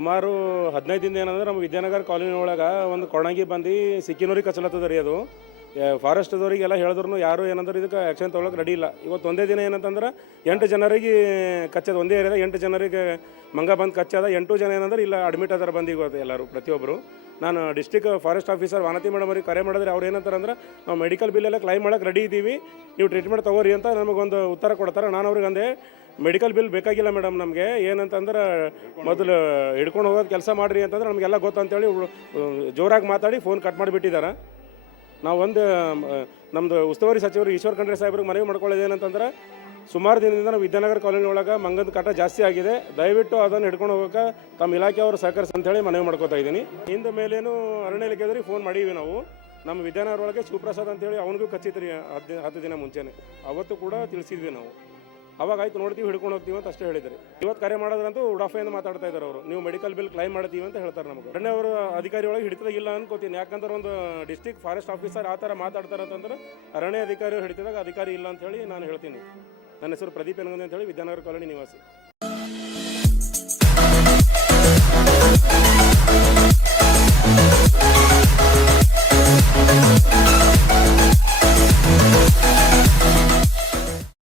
ಸುಮಾರು 15 ದಿನ ಏನಂದ್ರೆ ನಮ್ಮ ವಿದ್ಯಾನಗರ ಕಾಲೋನಿ ಒಳಗೆ ಒಂದು ಕೊಣಂಗಿ ಬಂದು ಸಿಕ್ಕಿನೂರಿಗೆ ಕಚ್ಚಲತ್ತದ ರೀ ಅದು. ಫಾರೆಸ್ಟ್ದವ್ರಿಗೆಲ್ಲ ಹೇಳಿದ್ರು ಯಾರು ಏನಂದ್ರೆ ಇದಕ್ಕೆ ಆ್ಯಕ್ಷನ್ ತೊಗೊಳಕ್ಕೆ ರೆಡಿ ಇಲ್ಲ. ಇವತ್ತು ಒಂದೇ ದಿನ ಏನಂತಂದ್ರೆ 8 ಜನರಿಗೆ ಕಚ್ಚದ, ಒಂದೇ ಏರಿಯಾದ 8 ಜನರಿಗೆ ಮಂಗ ಬಂದು ಕಚ್ಚದ. 8 ಜನ ಏನಂದ್ರೆ ಇಲ್ಲ ಅಡ್ಮಿಟ್ ಅದಾರ ಬಂದು ಇವತ್ತು ಎಲ್ಲರೂ ಪ್ರತಿಯೊಬ್ಬರು. ನಾನು ಡಿಸ್ಟ್ರಿಕ್ಟ್ ಫಾರೆಸ್ಟ್ ಆಫೀಸರ್ ವಾನತಿ ಮೇಡಮ್ ಅವ್ರಿಗೆ ಕರೆ ಮಾಡಿದ್ರೆ ಅವ್ರು ಏನಂತಾರೆ ಅಂದ್ರೆ ನಾವು ಮೆಡಿಕಲ್ ಬಿಲ್ ಎಲ್ಲ ಕ್ಲೈಮ್ ಮಾಡೋಕ್ಕೆ ರೆಡಿ ಇದ್ದೀವಿ, ನೀವು ಟ್ರೀಟ್ಮೆಂಟ್ ತೊಗೋರಿ ಅಂತ ನಮಗೊಂದು ಉತ್ತರ ಕೊಡ್ತಾರೆ. ನಾನು ಅವ್ರಿಗೆ ಅಂದೆ ಮೆಡಿಕಲ್ ಬಿಲ್ ಬೇಕಾಗಿಲ್ಲ ಮೇಡಮ್, ನಮಗೆ ಏನಂತಂದ್ರೆ ಮೊದಲು ಹಿಡ್ಕೊಂಡು ಹೋಗೋದು ಕೆಲಸ ಮಾಡಿರಿ ಅಂತಂದ್ರೆ ನಮಗೆಲ್ಲ ಗೊತ್ತಂತೇಳಿ ಜೋರಾಗಿ ಮಾತಾಡಿ ಫೋನ್ ಕಟ್ ಮಾಡಿಬಿಟ್ಟಿದ್ದಾರೆ. ನಾವು ನಮ್ಮದು ಉಸ್ತುವಾರಿ ಸಚಿವರು ಈಶ್ವರ್ ಖಂಡ್ರೆ ಸಾಹೇಬ್ರಿಗೆ ಮನವಿ ಮಾಡ್ಕೊಳ್ಳೋದು ಏನಂತಂದ್ರೆ ಸುಮಾರು ದಿನದಿಂದ ನಾವು ವಿದ್ಯಾನಗರ ಕಾಲೋನಿ ಒಳಗೆ ಮಂಗದ ಕಾಟ ಜಾಸ್ತಿ ಆಗಿದೆ, ದಯವಿಟ್ಟು ಅದನ್ನು ಹಿಡ್ಕೊಂಡು ಹೋಗೋಕೆ ತಮ್ಮ ಇಲಾಖೆಯವರು ಸಹಕರಿಸಿ ಅಂತೇಳಿ ಮನವಿ ಮಾಡ್ಕೋತಾ ಇದ್ದೀನಿ. ಹಿಂದೆ ಮೇಲೇನು ಅರಣ್ಯ ಇಲಾಖೆಯವ್ರಿಗೆ ಫೋನ್ ಮಾಡೀವಿ ನಾವು. ನಮ್ಮ ವಿದ್ಯಾನಗರ ಒಳಗೆ ಶಿವಪ್ರಸಾದ್ ಅಂತೇಳಿ ಅವನಿಗೂ ಕಚ್ಚಿತ್ತು ರೀ 10 ದಿನ ಮುಂಚೆನೇ. ಅವತ್ತು ಕೂಡ ತಿಳಿಸಿದ್ವಿ ನಾವು. ಅವಾಗ ಆಯ್ತು ನೋಡ್ತೀವಿ ಹಿಡ್ಕೊಂಡು ಹೋಗ್ತೀವಿ ಅಂತ ಅಷ್ಟೇ ಹೇಳಿದ್ರಿ. ಇವತ್ತು ಕರೆ ಮಾಡೋದ್ರಂತೂ ಉಡಾಫೆಯಿಂದ ಮಾತಾಡ್ತಾ ಇದ್ದಾರೆ ಅವರು. ನೀವು ಮೆಡಿಕಲ್ ಬಿಲ್ ಕ್ಲೈಮ್ ಮಾಡ್ತೀವಿ ಅಂತ ಹೇಳ್ತಾರೆ ನಮಗೆ. ಅರಣ್ಯ ಅವರು ಅಧಿಕಾರಿ ಒಳಗೆ ಹಿಡಿತದಾಗ ಇಲ್ಲ ಅನ್ಕೋತೀನಿ. ಯಾಕಂದ್ರೆ ಒಂದು ಡಿಸ್ಟ್ರಿಕ್ಟ್ ಫಾರೆಸ್ಟ್ ಆಫೀಸರ್ ಆ ಥರ ಮಾತಾಡ್ತಾರೆ ಅಂತಂದ್ರೆ ಅರಣ್ಯ ಅಧಿಕಾರಿಗಳು ಹಿಡಿತದಾಗ ಅಧಿಕಾರಿ ಇಲ್ಲ ಅಂತ ಹೇಳಿ ನಾನು ಹೇಳ್ತೀನಿ. ನನ್ನ ಹೆಸರು ಪ್ರದೀಪ್ ಎನಗಂದಿ ಅಂತೇಳಿ ವಿದ್ಯಾನಗರ ಕಾಲೋನಿ ನಿವಾಸಿ.